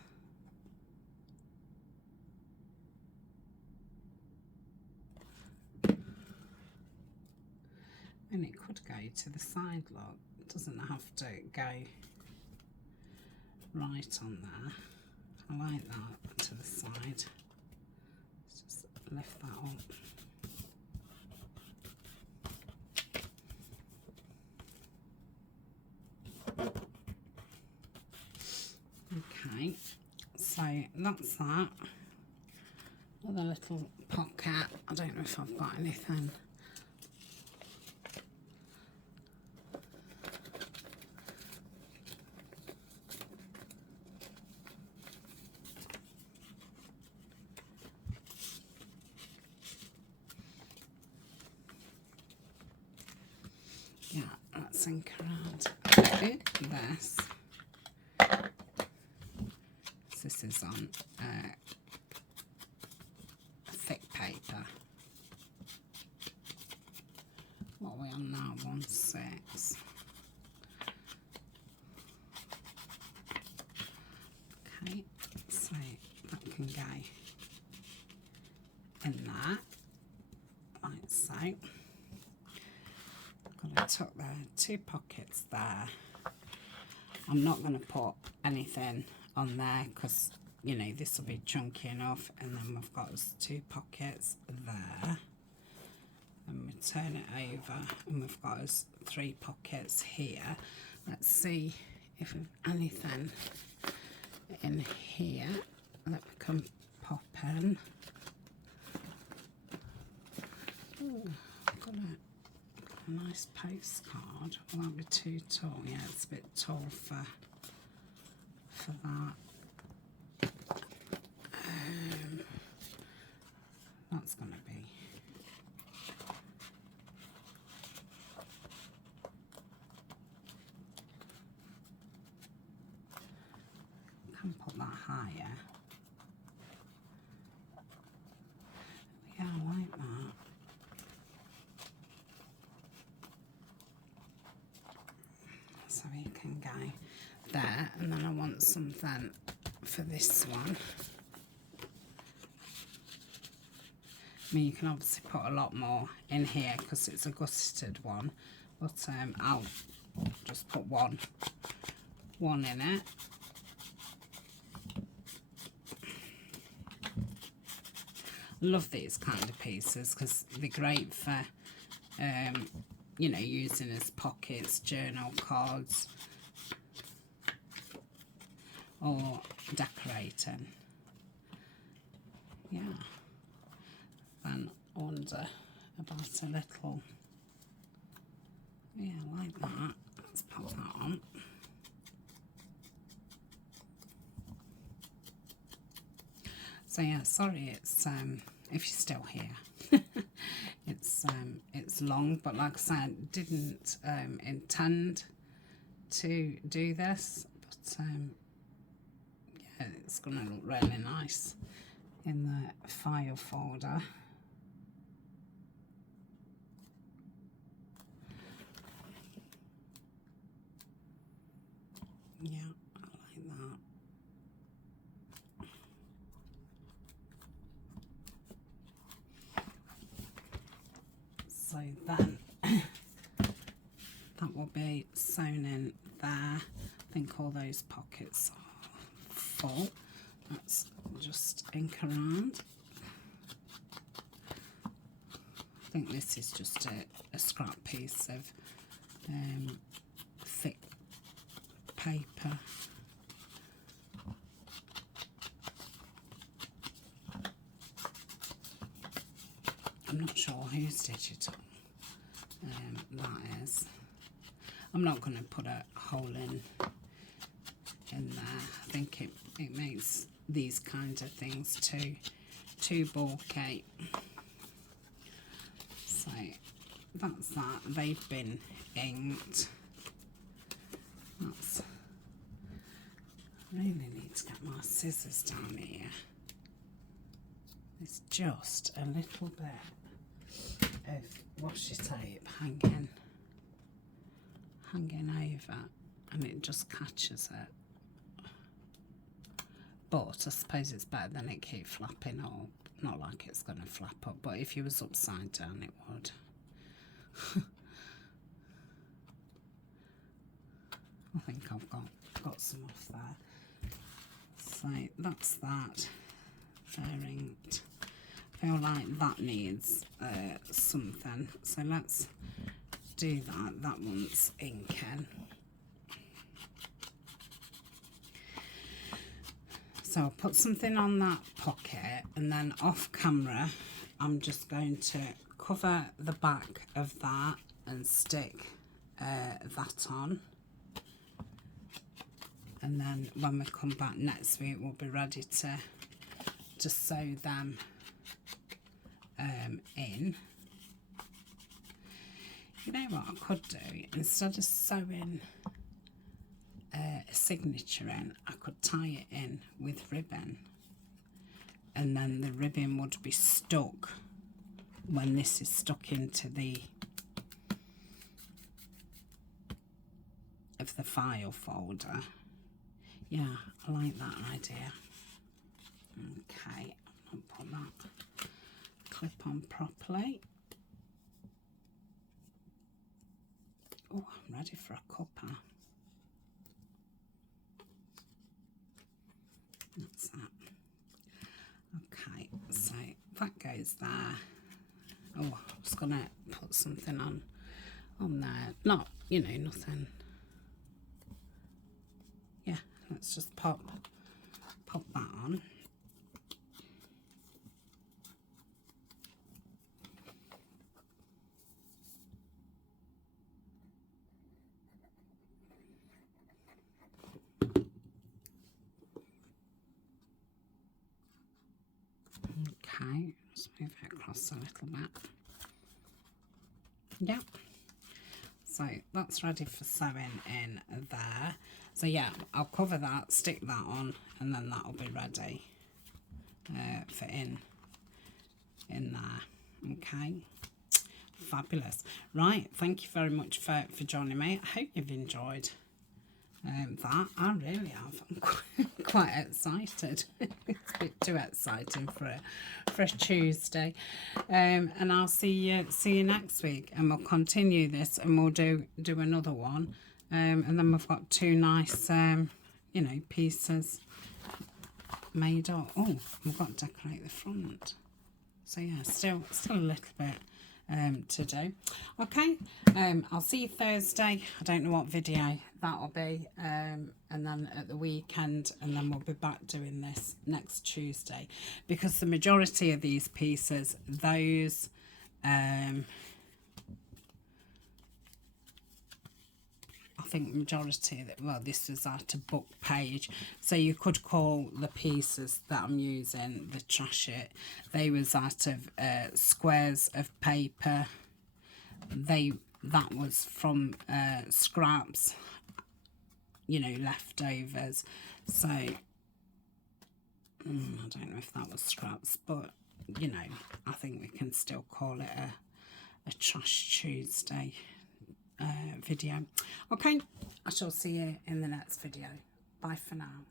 And it could go to the side, look. It doesn't have to go right on there. I like that, to the side. Let's just lift that up. Okay, so that's that. Another little pocket. I don't know if I've got anything. Yeah, let's think around. This. This is on thick paper. What are we on now? 1/6. Okay, so that can go in there, like so. I'm going to tuck the 2 pockets there. I'm not going to put anything on there because, you know, this will be chunky enough, and then we've got us 2 pockets there, and we turn it over and we've got us 3 pockets here. Let's see if we've anything in here that we can pop in. Ooh, I've got a nice postcard. Will that be too tall? Yeah, it's a bit tall for that. That's going to be can put that higher. Yeah, I like that. So you can go there, and then I want something for this one. I mean, you can obviously put a lot more in here because it's a gusseted one, but I'll just put one in it. Love these kind of pieces because they're great for you know, using as pockets, journal cards, or decorating. Yeah. Then I wonder about a little, yeah, like that. Let's pop that on. So yeah, sorry, it's if you're still here, it's long, but like I said, didn't intend to do this, but yeah, it's gonna look really nice in the file folder. Yeah, I like that. So then that will be sewn in there. I think all those pockets are full. Let's just ink around. I think this is just a scrap piece of thick paper. I'm not sure whose digital that is. I'm not going to put a hole in there. I think it makes these kinds of things too bulky. So that's that. They've been inked. That's, I really need to get my scissors down here. There's just a little bit of washi tape hanging over and it just catches it. But I suppose it's better than it keep flapping up. Not like it's going to flap up, but if you was upside down it would. I think I've got some off there. So that's that. Fairing. I feel like that needs something. So let's do that. That one's inking. So I'll put something on that pocket, and then off camera I'm just going to cover the back of that and stick that on. And then when we come back next week, we'll be ready to sew them in. You know what I could do? Instead of sewing a signature in, I could tie it in with ribbon, and then the ribbon would be stuck when this is stuck into the file folder. Yeah, I like that idea. Okay, I'll put that clip on properly. Oh, I'm ready for a cuppa. That's that. Okay, so that goes there. Oh, I was gonna put something on there. Not, you know, nothing. Yeah, let's just pop that on. Okay, just move it across a little bit. Yep. So that's ready for sewing in there. So yeah, I'll cover that, stick that on, and then that'll be ready for in there. Okay, fabulous. Right, thank you very much for joining me. I hope you've enjoyed that. I really have. I'm quite excited. It's a bit too exciting for a Tuesday. And I'll see you next week, and we'll continue this, and we'll do another one. And then we've got two nice you know, pieces made up. Oh, we've got to decorate the front. So yeah, still a little bit to do. Okay, I'll see you Thursday. I don't know what video that'll be, and then at the weekend, and then we'll be back doing this next Tuesday, because the majority of these pieces, those I think majority of it, well, this was at a book page, so you could call the pieces that I'm using the trash it. They was out of squares of paper. That was from scraps, you know, leftovers. So I don't know if that was scraps, but you know, I think we can still call it a Trash Tuesday video. Okay, I shall see you in the next video. Bye for now.